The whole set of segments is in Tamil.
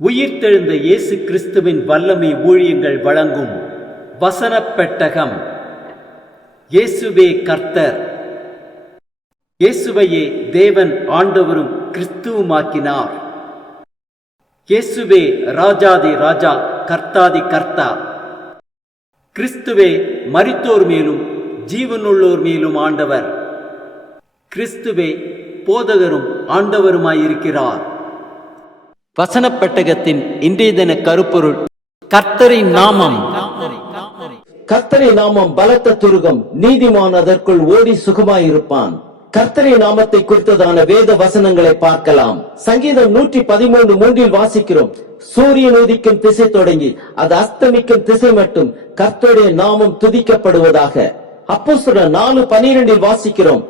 உயிர்த்தெழுந்த இயேசு கிறிஸ்துவின் வல்லமை ஊழியங்கள் வழங்கும் வசனப் பெட்டகம். இயேசுவே கர்த்தர். இயேசுவையே தேவன் ஆண்டவரும் கிறிஸ்துவுமாக்கினார். இயேசுவே ராஜாதி ராஜா, கர்த்தாதி கர்த்தா. கிறிஸ்துவே மரித்தோர் மேலும் ஜீவனுள்ளோர் மேலும் ஆண்டவர். கிறிஸ்துவே போதகரும் ஆண்டவருமாயிருக்கிறார். வசனப் பெட்டகத்தின் இன்றைய தின கருப்பொருள்: கர்த்தரின் நாமம். கர்த்தரின் நாமம் பலத்த துருகம், நீதிமான் அதற்குள் ஓடி சுகமாயிருப்பான். கர்த்தரின் நாமத்தை குறித்ததான வேத வசனங்களை பார்க்கலாம். சங்கீதம் 113:3 வாசிக்கிறோம்: சூரியன் உதிக்கும் திசை தொடங்கி அது அஸ்தமிக்கும் திசை மட்டும் கர்த்தருடைய நாமம் துதிக்கப்படுவதாக. அப்போஸ்தலர் 4:12 வாசிக்கிறோம்: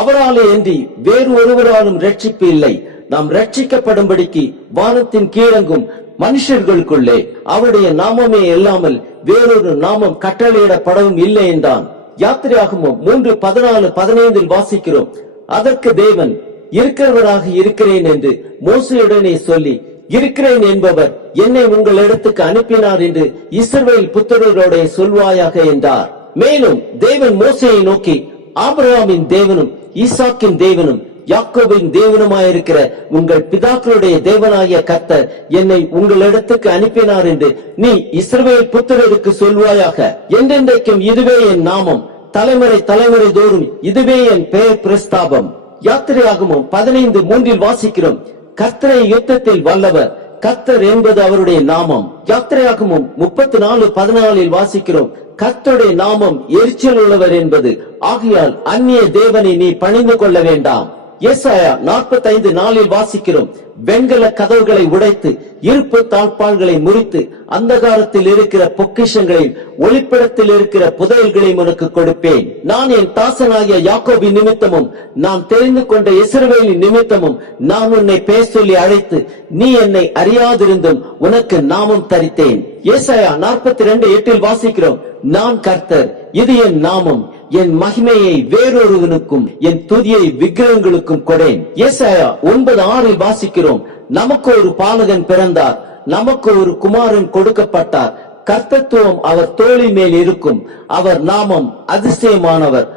அவராலே அன்றி வேறு ஒருவராலும் ரட்சிப்பு இல்லை. நாம் ரட்சிக்கப்படும்படிக்கு வானத்தின் கீழங்கும் மனுஷர்களுக்குள்ளே அவருடைய நாமமே இல்லாமல் வேறொரு நாமம் கட்டளையிடப்படவும் இல்லை என்றான். யாத்திரையாகமம் 3:14-15 வாசிக்கிறோம்: அதற்கு தேவன் இருக்கிறவராக இருக்கிறேன் என்று மோசேயுடனே சொல்லி, இருக்கிறேன் என்பவர் என்னை உங்களிடத்துக்கு அனுப்பினார் என்று இஸ்ரவேல் புத்திரரோட சொல்வாயாக என்றார். மேலும் தேவன் மோசேயை நோக்கி, ஆபிரகாமின் தேவனும் ஈசாக்கின் தேவனும் யாக்கோபின் தேவனுமாயிருக்கிற உங்கள் பிதாக்களுடைய தேவனாகிய கர்த்தர் என்னை உங்களிடத்துக்கு அனுப்பினார் என்று நீ இஸ்ரவேல் புத்திரருக்கு சொல்வாயாக. என்றென்றைக்கும் இதுவே என் நாமம், தலைமுறை தலைமுறை தோறும் இதுவே என் பெயர் பிரஸ்தாபம். யாத்திரையாகமம் 15:3 வாசிக்கிறோம்: கர்த்தரை யுத்தத்தில் வல்லவர், கர்த்தர் என்பது அவருடைய நாமம். யாத்திரையாகமம் 34:14 வாசிக்கிறோம்: கர்த்தருடைய நாமம் எரிச்சல் உள்ளவர் என்பது, ஆகையால் அந்நிய தேவனை நீ பணிந்து கொள்ள வேண்டாம். ஏசாயா 45:4 வாசிக்கிறோம்: வெண்கல கதவுகளை உடைத்து இருப்பு தாழ்பாள்களை முறித்து அந்தகாரத்தில் இருக்கிற பொக்கிஷங்களையும் ஒளிப்படத்தில் இருக்கிற புதையல்களையும் உனக்கு கொடுப்பேன். நான் என் தாசனாகிய யாக்கோபின் நிமித்தமும் நான் தெரிந்து கொண்ட இஸ்ரவேலின் நிமித்தமும் நான் உன்னை பேர் சொல்லி அழைத்து நீ என்னை அறியாதிருந்தும் உனக்கு நாமம் தரித்தேன். ஏசாயா 42:8 வாசிக்கிறோம்: நான் கர்த்தர், இது என் நாமம், என் மகிமையை வேறொருவனுக்கும் என் துதியை விக்கிரகங்களுக்கும் கொடேன். ஏசாயா 9:6 வாசிக்கிறோம்: நமக்கு ஒரு பாலகன் பிறந்தார், நமக்கு ஒரு குமாரன் கொடுக்கப்பட்டார், கர்த்தத்துவம் அவர் தோளின் மேல் இருக்கும், அவர் நாமம் அதிசயமானவர்,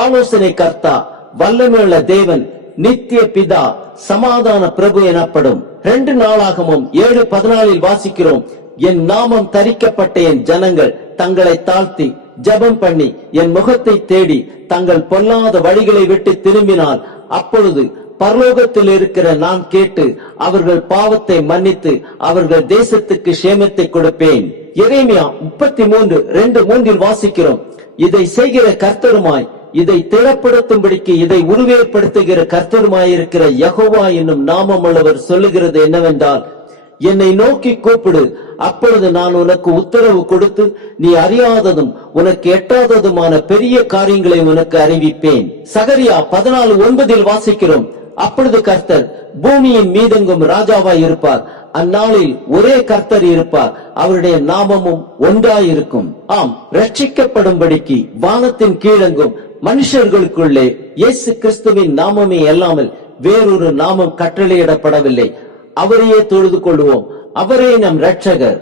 ஆலோசனை கர்த்தா, வல்லமையுள்ள தேவன், நித்திய பிதா, சமாதான பிரபு எனப்படும். 2 நாளாகமும் 7:14 வாசிக்கிறோம்: என் நாமம் தரிக்கப்பட்ட என் ஜனங்கள் தங்களை தாழ்த்தி ஜெபம் பண்ணி என் முகத்தை தேடி தங்கள் பொல்லாத வழிகளை விட்டு திரும்பினால், அப்பொழுது பரலோகத்தில் இருக்கிற நான் கேட்டு அவர்கள் பாவத்தை மன்னித்து அவர்கள் தேசத்துக்கு சேமத்தை கொடுப்பேன். எரேமியா 33:2-3 வாசிக்கிறோம்: இதை செய்கிற கர்த்தருமாய், இதை திடப்படுத்தும்படிக்கு இதை உருவேற்படுத்துகிற கர்த்தருமாயிருக்கிற யெகோவா என்னும் நாமமுள்ளவர் சொல்லுகிறது என்னவென்றால், என்னை நோக்கி கூப்பிடு, அப்பொழுது நான் உனக்கு உத்தரவு கொடுத்து நீ அறியாததும் உனக்கு எட்டாததுமான பெரிய காரியங்களை உனக்கு அறிவிப்பேன். சகரியா 14:9 வாசிக்கிறோம்: அப்பொழுது கர்த்தர் பூமியின் மீதெங்கும் ராஜாவாய் இருப்பார், அந்நாளில் ஒரே கர்த்தர் இருப்பார், அவருடைய நாமமும் ஒன்றாயிருக்கும். ஆம், ரட்சிக்கப்படும்படிக்கு வானத்தின் கீழெங்கும் மனுஷர்களுக்குள்ளே இயேசு கிறிஸ்துவின் நாமமே அல்லாமல் வேறொரு நாமம் கட்டளையிடப்படவில்லை. அவரையே தொழுது கொள்வோம். அவரே நம் இரட்சகர்.